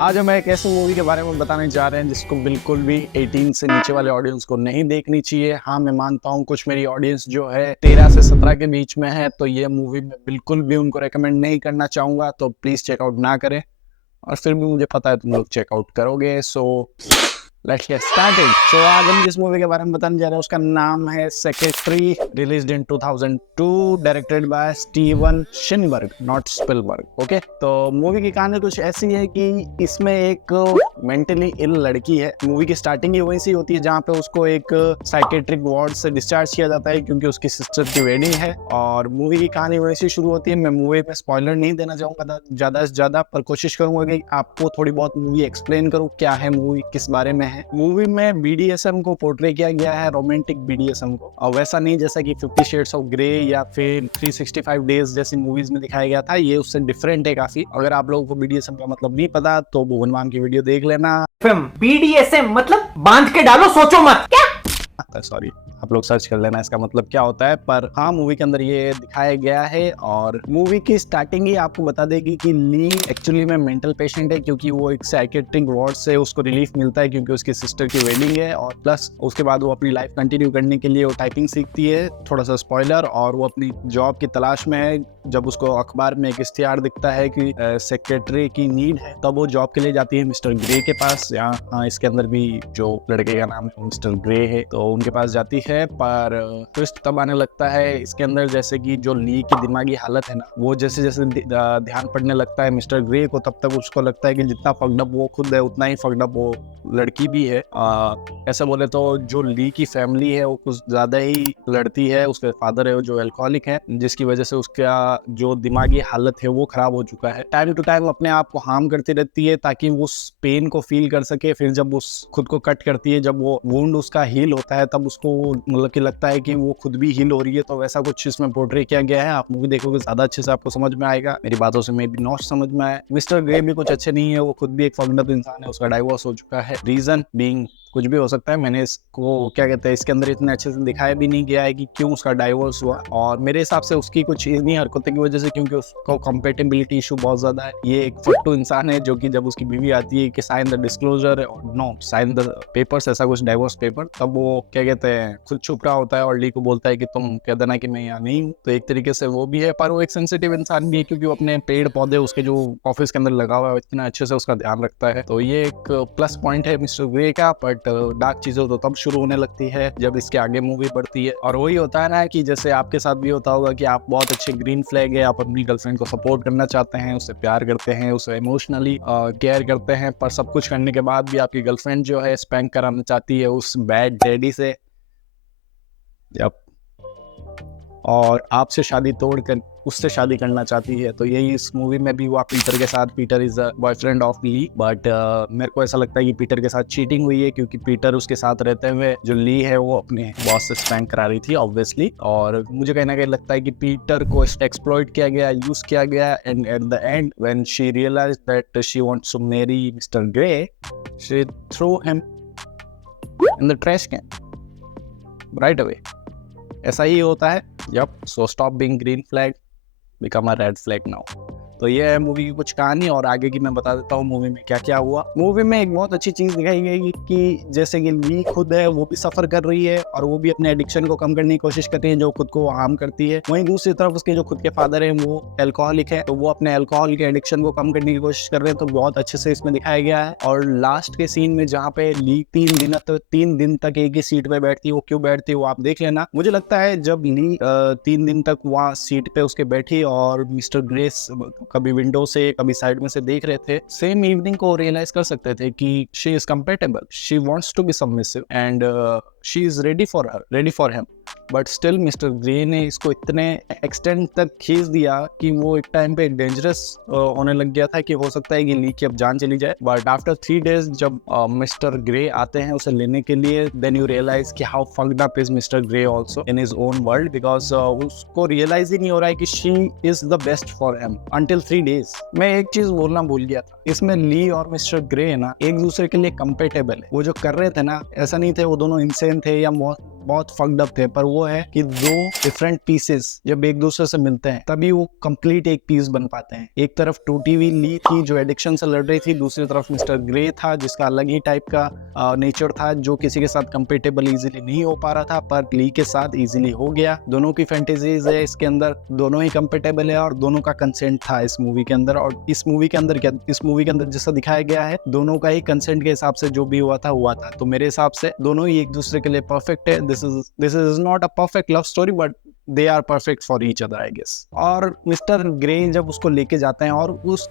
आज हम एक ऐसी मूवी के बारे में बताने जा रहे हैं जिसको बिल्कुल भी 18 से नीचे वाले ऑडियंस को नहीं देखनी चाहिए। हाँ, मैं मानता हूँ कुछ मेरी ऑडियंस जो है 13 से 17 के बीच में है, तो ये मूवी मैं बिल्कुल भी उनको रेकमेंड नहीं करना चाहूंगा, तो प्लीज चेकआउट ना करें। और फिर भी मुझे पता है तुम लोग चेकआउट करोगे, सो लेट्स गेट स्टार्टेड। सो आज हम जिस मूवी के बारे में बताने जा रहे हैं उसका नाम है Secretary, released in 2002, directed by Steven Shainberg, not Spielberg. Okay, तो मूवी की कहानी कुछ ऐसी है कि इसमें एक मेंटली इल लड़की है। मूवी की स्टार्टिंग ही वहीं से होती है जहाँ पे उसको एक साइकेट्रिक वार्ड से डिस्चार्ज किया जाता है क्योंकि उसकी सिस्टर की वेडिंग है, और मूवी की कहानी वहीं से शुरू होती है। मैं मूवी में स्पॉइलर नहीं देना चाहूंगा ज्यादा से ज्यादा, पर कोशिश करूंगा कि आपको थोड़ी बहुत मूवी एक्सप्लेन करूँ क्या है मूवी, किस बारे में है। मूवी में बीडीएसएम को पोर्ट्रे किया गया है, रोमांटिक बीडीएसएम को, और वैसा नहीं जैसा कि 50 शेड्स ऑफ ग्रे या फिर 365 डेज जैसी मूवीज में दिखाया गया था। ये उससे डिफरेंट है काफी। अगर आप लोगों को बीडीएसएम का मतलब नहीं पता तो भुवन माम की वीडियो देख लेना। बीडीएसएम मतलब बांध के डालो, सोचो मत। क्या? सॉरी, आप लोग सर्च कर लेना इसका मतलब क्या होता है। पर हाँ, मूवी के अंदर ये दिखाया गया है, और मूवी की स्टार्टिंग ही आपको बता देगी कि ली एक्चुअली में मेंटल पेशेंट है, क्योंकि वो एक साइकेट्रिक वार्ड से उसको रिलीफ मिलता है क्योंकि उसकी सिस्टर की वेडिंग है, और प्लस उसके बाद वो अपनी लाइफ कंटिन्यू करने के लिए वो टाइपिंग सीखती है। थोड़ा सा स्पॉइलर, और वो अपनी जॉब की तलाश में है। जब उसको अखबार में एक इश्तिहार दिखता है कि सेक्रेटरी की नीड है, तब वो जॉब के लिए जाती है मिस्टर ग्रे के पास। यहाँ इसके अंदर भी जो लड़के का नाम है मिस्टर ग्रे है, तो उनके पास जाती है। पर ट्विस्ट तब आने लगता है इसके अंदर, जैसे कि जो ली की दिमागी हालत है ना, वो जैसे जैसे ध्यान पड़ने लगता है मिस्टर ग्रे को, तब तक उसको लगता है कि जितना फकडअप वो खुद है उतना ही फकडअप वो लड़की भी है। ऐसा बोले तो जो ली की फैमिली है वो कुछ ज्यादा ही लड़ती है। उसके फादर है जो अल्कोहलिक है, जिसकी वजह से उसका जो दिमागी हालत है वो खराब हो चुका है। टाइम टू टाइम अपने आप को हार्म करती रहती है ताकि वो उस पेन को फील कर सके। फिर जब उस खुद को कट करती है, जब वो वुंड उसका हील होता है, तब उसको मतलब कि लगता है कि वो खुद भी हील हो रही है। तो वैसा कुछ इसमें पोर्ट्रे किया गया है। आप मूवी देखोगे ज्यादा अच्छे से आपको समझ में आएगा। मेरी बातों से मे भी नॉट समझ में आए। मिस्टर ग्रे भी कुछ अच्छे नहीं है, वो खुद भी एक फक्ड अप इंसान है, उसका डाइवोर्स हो चुका है। रीजन बीइंग कुछ भी हो सकता है। मैंने इसको क्या कहते हैं, इसके अंदर इतने अच्छे से दिखाया भी नहीं गया है कि क्यों उसका डाइवोर्स हुआ, और मेरे हिसाब से उसकी कुछ इन्हीं हरकतों की वजह से, क्योंकि उसको कंपेटेबिलिटी इशू बहुत ज्यादा है। ये एक फट्टू इंसान है जो कि जब उसकी बीवी आती है कि sign the disclosure, no sign the papers, ऐसा कुछ डाइवोर्स पेपर, तब वो क्या कहते हैं खुद छुप रहा होता है और ली को बोलता है कि तुम कह देना कि मैं यहाँ नहीं हूँ। तो एक तरीके से वो भी है, पर वो एक सेंसिटिव इंसान भी है क्योंकि वो अपने पेड़ पौधे उसके जो ऑफिस के अंदर लगा हुआ है इतना अच्छे से उसका ध्यान रखता है। तो ये एक प्लस पॉइंट है मिस्टर ग्रे का। बट डार्क चीजें तो तब शुरू होने लगती है जब इसके आगे मूवी बढ़ती है। और वही होता है ना कि जैसे आपके साथ भी होता होगा कि आप बहुत अच्छे ग्रीन फ्लैग है, आप अपनी गर्लफ्रेंड को सपोर्ट करना चाहते हैं, उससे प्यार करते हैं, उसे इमोशनली केयर करते हैं, पर सब कुछ करने के बाद भी आपकी गर्लफ्रेंड जो है स्पैंक कराना चाहती है उस बैड डैडी से, और आपसे शादी तोड़कर उससे शादी करना चाहती है। तो यही इस मूवी में भी हुआ पीटर के साथ। Peter is a boyfriend of Lee, but मेरे को ऐसा लगता है कि पीटर के साथ चीटिंग हुई है, क्योंकि पीटर उसके साथ रहते हुए जो ली है वो अपने बॉस से स्पैंक करा रही थी ऑब्वियसली। और मुझे कहीं ना कहीं लगता है कि पीटर को एक्सप्लॉइट किया गया, यूज किया गया, and at the end when she realized that she wants to marry Mister Grey, she threw him in the trash can right away. ऐसा ही होता है। Yup, so stop being green flag, become a red flag now. तो ये है movie की कुछ कहानी, और आगे की मैं बता देता हूँ मूवी में क्या क्या हुआ। मूवी में एक बहुत अच्छी चीज दिखाई गई कि जैसे कि ली खुद है वो भी सफर कर रही है, और वो भी अपने एडिक्शन को कम करने की कोशिश करती है जो खुद को हार्म करती है। वहीं दूसरी तरफ उसके जो खुद के फादर है वो अल्कोहलिक है, तो वो अपने अल्कोहल के एडिक्शन को कम करने की कोशिश कर रहे हैं। तो बहुत अच्छे से इसमें दिखाया गया है। और लास्ट के सीन में जहाँ पे ली 3 दिन तक एक ही सीट पे बैठती है, वो क्यों बैठती है वो आप देख लेना। मुझे लगता है जब ली 3 दिन तक वहाँ सीट पे उसके बैठी और मिस्टर ग्रेस कभी विंडो से कभी साइड में से देख रहे थे, सेम इवनिंग को रियलाइज कर सकते थे कि she is compatible, she wants to be submissive, and she is ready for him. But still Mister Grey ने इसको इतने एक्सटेंड तक खींच दिया कि वो एक टाइम पे डेंजरस होने लग गया था कि हो सकता है कि ली की अब जान चली जाए। बट आफ्टर 3 डेज जब मिस्टर ग्रे आते हैं उसे लेने के लिए, देन यू रियलाइज कि how fucked up is mister grey also in his own world, because उसको रियलाइज ही नहीं हो रहा है कि she is the best for him until 3 days. मैं एक चीज बोलना भूल गया था, इसमें ली और मिस्टर ग्रे ना एक दूसरे के लिए कंपेटेबल है। वो जो कर रहे थे ना, ऐसा नहीं थे वो दोनों इंसेन थे या बहुत फक्ड अप थे, पर वो है कि दो डिफरेंट पीसेस जब एक दूसरे से मिलते हैं तभी वो कंप्लीट एक पीस बन पाते हैं। एक तरफ टूटी हुई ली थी जो एडिक्शन से लड़ रही थी, दूसरी तरफ मिस्टर ग्रे था जिसका अलग ही टाइप का नेचर था, जो किसी के साथ कंपेटेबल इजीली नहीं हो पा रहा था, पर ली के साथ इजीली हो गया। दोनों की फैंटेसीज है इसके अंदर, दोनों ही कंपेटेबल है और दोनों का कंसेंट था इस मूवी के अंदर। और इस मूवी के अंदर क्या, इस मूवी के अंदर जैसा दिखाया गया है दोनों का ही कंसेंट के हिसाब से जो भी हुआ था। तो मेरे हिसाब से दोनों ही एक दूसरे के लिए परफेक्ट है। This is not a perfect love story but they are perfect for each other I guess. और मिस्टर ग्रे जब उसको लेके जाते हैं और उस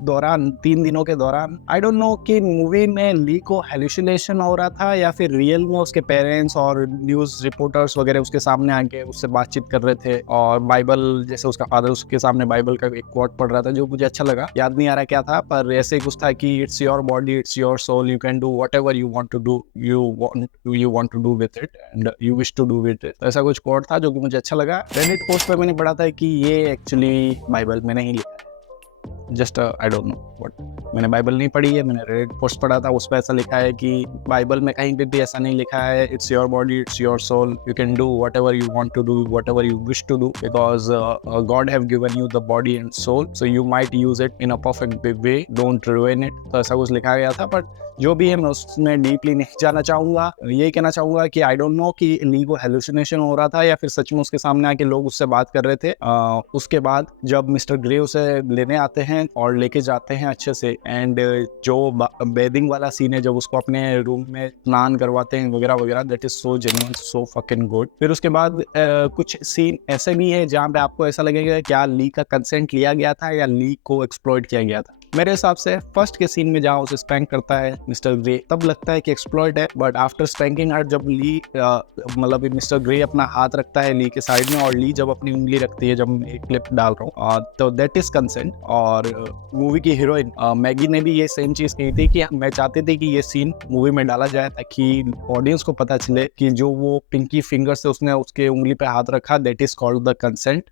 दौरान 3 दिनों के दौरान आई डोंट नो कि मूवी में ली को हेलुसिनेशन हो रहा था या फिर रियल में उसके पेरेंट्स और न्यूज रिपोर्टर्स वगैरह उसके सामने आके उससे बातचीत कर रहे थे और बाइबल, जैसे उसका फादर उसके सामने बाइबल का एक कोट पढ़ रहा था जो मुझे अच्छा लगा, याद नहीं आ रहा क्या था, पर ऐसे कुछ था कि it's your body, it's your soul, you can do whatever you want to do, you want to do with it and you wish to do with it. ऐसा कुछ कोट था जो कि मुझे अच्छा लगा। रेडिट पोस्ट पे मैंने पढ़ा था कि ये एक्चुअली बाइबल में नहीं लिखा है, just I don't know what. मैंने बाइबल नहीं पढ़ी है, मैंने रेडिट पोस्ट पढ़ा था, उस पर ऐसा लिखा है कि बाइबल में कहीं पे भी ऐसा नहीं लिखा है it's your body, it's your soul, you can do whatever you want to do, whatever you wish to do, because God have given you the body and soul, so you might use it in a perfect way, don't ruin it. तो ऐसा कुछ लिखा गया था, but जो भी है मैं उसमें डीपली नहीं जाना चाहूंगा। यही कहना चाहूंगा कि आई डोंट नो कि ली को हेलुसिनेशन हो रहा था या फिर सच में उसके सामने आके लोग उससे बात कर रहे थे। उसके बाद जब मिस्टर ग्रे उसे लेने आते हैं और लेके जाते हैं अच्छे से, एंड जो बेदिंग वाला सीन है जब उसको अपने रूम में स्नान करवाते हैं वगैरह वगैरह, that is so genuine, so fucking good. फिर उसके बाद कुछ सीन ऐसे भी है जहाँ पे आपको ऐसा लगेगा क्या ली का कंसेंट लिया गया था या ली को एक्सप्लॉइट किया गया था। मेरे हिसाब से फर्स्ट के सीन में जहाँ उसे स्पैंक करता है मिस्टर ग्रे तब लगता है कि एक्सप्लॉइट है, बट आफ्टर स्पैंकिंग हर जब ली मतलब मिस्टर ग्रे अपना हाथ रखता है ली के साइड में और ली जब अपनी उंगली रखती है, जब मैं एक क्लिप डाल रहा हूँ, तो दैट इज कंसेंट। और मूवी की हीरोइन मैगी ने भी ये सेम चीज कही थी कि मैं चाहते थे कि ये सीन मूवी में डाला जाए ताकि ऑडियंस को पता चले कि जो वो पिंकी फिंगर से उसने उसके उंगली पे हाथ रखा, that is called the consent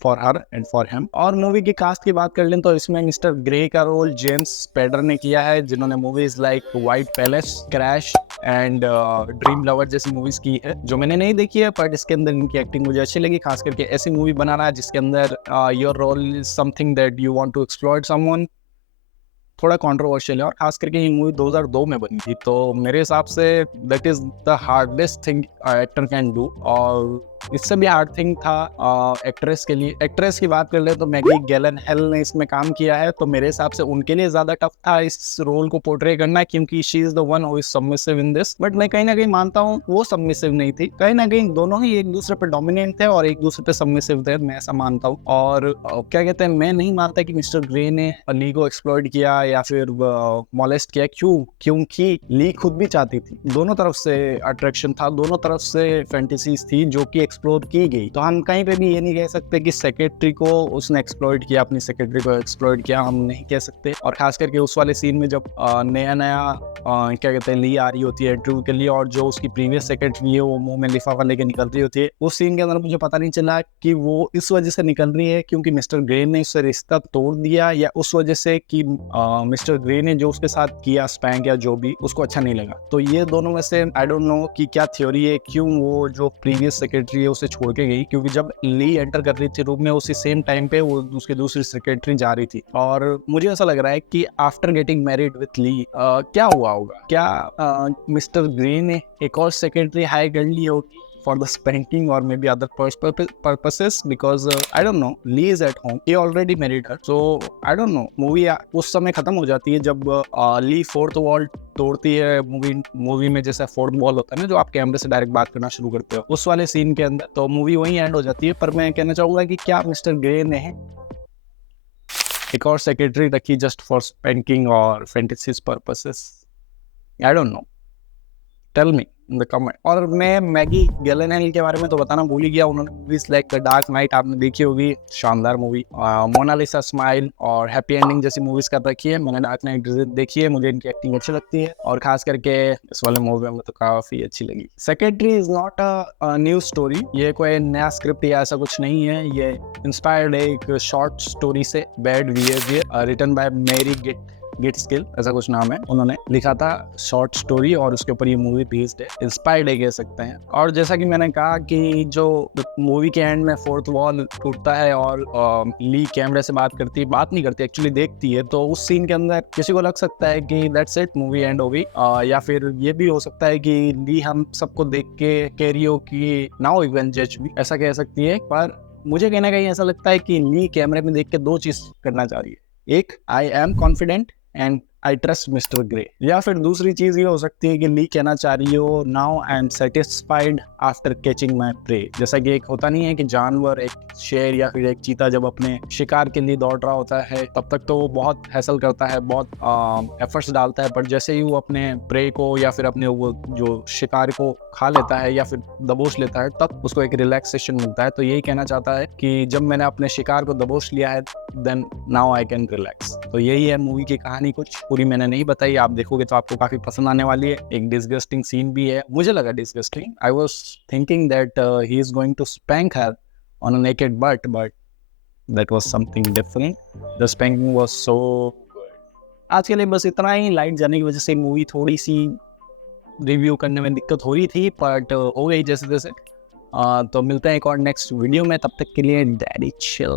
for her and for him. और मूवी की कास्ट की बात कर लें तो इसमें मिस्टर ग्रे का रोल जेम्स स्पेडर ने किया है, जिन्होंने movies like white palace, crash and dream lover जैसी मूवीज की है जो मैंने नहीं देखी है, बट इसके अंदर इनकी एक्टिंग मुझे अच्छी लगी। खास करके ऐसी मूवी बनाना जिसके अंदर your role is something that you want to exploit someone, थोड़ा कंट्रोवर्शियल है। और खास करके ये मूवी 2002 में बनी थी, तो मेरे हिसाब say that is the hardest thing actor can do. और इससे भी हार्ड थिंग था एक्ट्रेस के लिए। एक्ट्रेस की बात कर ले तो मैगी गैलेनहेल ने इसमें काम किया है, तो मेरे हिसाब से उनके लिए ज्यादा टफ था इस रोल को पोर्ट्रे करना, क्योंकि she is the one who is submissive in this. But मैं कहीं ना कहीं मानता हूँ वो सबमिसिव नहीं थी, कहीं ना कहीं दोनों ही एक दूसरे पे डोमिनेंट थे और एक दूसरे पे सबमिसिव थे, मैं ऐसा मानता हूँ। और क्या कहते हैं, मैं नहीं मानता कि मिस्टर ग्रे ने ली को एक्सप्लॉइट किया या फिर मॉलेस्ट किया। क्योंकि ली खुद भी चाहती थी, दोनों तरफ से अट्रैक्शन था, दोनों तरफ से फैंटेसीज थी जो कि एक्सप्लोर की गई। तो हम कहीं पे भी ये नहीं कह सकते कि सेक्रेटरी को उसने एक्सप्लॉइट किया, अपनी सेक्रेटरी को एक्सप्लॉइट किया, हम नहीं कह सकते। और खास करके उस वाले सीन में जब नया क्या कहते हैं ली आ रही होती है इंटरव्यू के लिए और जो उसकी प्रीवियस सेक्रेटरी है वो मुंह में लिफाफा लेके निकल रही होती है, उस सीन के अंदर मुझे पता नहीं चला कि वो इस वजह से निकल रही है क्योंकि मिस्टर ग्रे ने उससे रिश्ता तोड़ दिया या उस वजह से कि मिस्टर ग्रे ने जो उसके साथ किया स्पैंक या जो भी उसको अच्छा नहीं लगा। तो ये दोनों में से आई डोंट नो कि क्या थ्योरी है, क्यों वो जो प्रीवियस सेक्रेटरी है उसे छोड़ के गई, क्योंकि जब ली एंटर कर रही थी रूम में उसी सेम टाइम पे वो उसकी दूसरी सेक्रेटरी जा रही थी। और मुझे ऐसा लग रहा है कि आफ्टर गेटिंग मैरिड विथ ली क्या हुआ होगा, क्या मिस्टर ग्रे ने एक और सेक्रेटरी हायर कर ली होगी for the spanking or maybe other purposes, because I don't know, Lee is at home, he already married her, so I don't know, movie उस समय खत्म हो जाती है जब ली फोर्थ वॉल तोड़ती है मूवी में, जैसा फोर्थ वॉल होता है ना जो आप कैमरे से डायरेक्ट बात करना शुरू करते हो, उस वाले सीन के अंदर तो मूवी वहीं एंड हो जाती है। पर मैं कहना चाहूंगा कि क्या मिस्टर ग्रे ने एक और सेक्रेटरी रखी जस्ट फॉर स्पैंकिंग और fantasies purposes, I don't know, tell me in the comment. और मैं मैगी गैलेनहेल के बारे में तो बताना भूल ही गया, उन्होंने movies like the dark night आपने देखी होगी, शानदार मूवी, मोनालिसा स्माइल और हैप्पी एंडिंग जैसी मूवीज कर रखी है। मैंने डार्क नाइट देखी है, मुझे इनकी एक्टिंग अच्छी लगती है और खास करके इस वाले मूवी में तो काफी अच्छी लगी। Secretary is not a new story, ये कोई नया स्क्रिप्ट या ऐसा कुछ नहीं है, ये इंस्पायर्ड है एक शॉर्ट स्टोरी से, bad behaviour, written by Mary Gaitskill ऐसा कुछ नाम है, उन्होंने लिखा था शॉर्ट स्टोरी और उसके ऊपर ये मूवी बेस्ड है, इंस्पायर्ड है कह सकते हैं। और जैसा कि मैंने कहा कि जो मूवी के एंड में फोर्थ वॉल टूटता है और ली कैमरे से बात नहीं करती एक्चुअली देखती है, तो उस सीन के अंदर किसी को लग सकता है कि दैट्स इट, मूवी एंड हो गई, या फिर ये भी हो सकता है कि ली हम सबको देख के कैरियो की नाउ इवन जज भी ऐसा कह सकती है। पर मुझे कहीं ना कहीं ऐसा लगता है कि ली कैमरे में देख के दो चीज करना चाह रही है, एक I am confident and I trust mister grey, या फिर दूसरी चीज ये हो सकती है कि ली कहना चाह रही हो now I am satisfied after catching my prey. जैसा कि एक होता नहीं है कि जानवर, एक शेर या फिर एक चीता जब अपने शिकार के लिए दौड़ रहा होता है तब तक तो वो बहुत हैसल करता है, बहुत एफर्ट्स डालता है, पर जैसे ही वो अपने प्रे को या फिर अपने वो जो शिकार को खा लेता है या फिर दबोच लेता है तब उसको एक रिलैक्सेशन मिलता है। तो यही कहना चाहता है कि जब मैंने अपने शिकार को दबोच लिया है then now I can relax. तो यही है मूवी की कहानी, कुछ पूरी मैंने नहीं बताई, आप देखोगे तो आपको काफी पसंद आने वाली है। एक डिसगस्टिंग सीन भी है, मुझे लगा disgusting, I was thinking that he is going to spank her on a naked but that was something different, the spanking was so good. आज के लिए बस इतना ही, लाइट जाने की वजह से मूवी थोड़ी सी रिव्यू करने में दिक्कत हो रही थी, बट हो गई जैसे तैसे। तो मिलते हैं एक और नेक्स्ट वीडियो में, तब तक के लिए डैडी चिल।